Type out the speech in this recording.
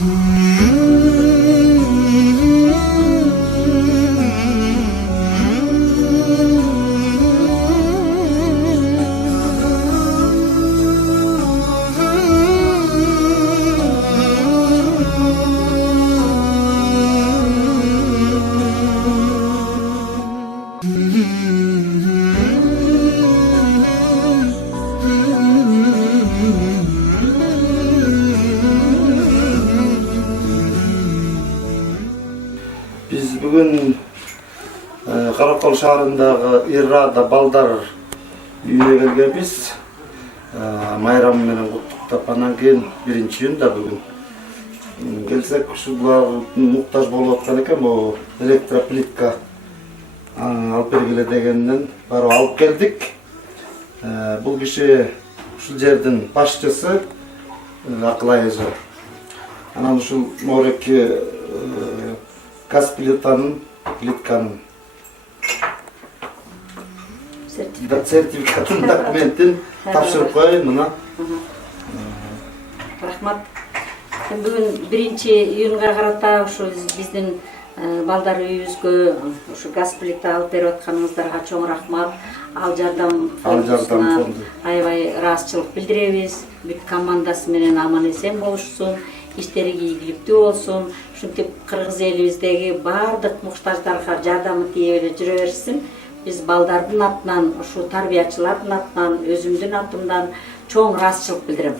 Biz bugün Karakol şaharındagы Irrada balдар үйüne келгенбиz. Майрам менен куттуктап анан кийин 1-июнда бүгүн келсек ушулар муктаж болуп аткан экен. Бул электроплитка алып бергиле дегенден барып алып келдик. Бул киши ушул жердин башчысы Акылай эже. Анан ушул морекки газ плитканын сертификатын документин тапшырып коеюн мына. Рахмат. Бүгүн 1-июнга карата ушу биздин балдар үйүбүзгө ушу газ плита алып берип атканыңыздарга чоң рахмат. Ал жардам фондуна аябай ыраазычылык билдиребиз. Бүт командасы менен аман-эсен болушсун, иштери ийгиликтүү болсун. Ушинтип кыргыз элибиздеги баардык муктаждарга жардамы тие эле жүрө берсин. Биз балдардын атынан, ушу тарбиячылардын атынан, өзүмдүн атымдан чоң ыраазычылык билдирем.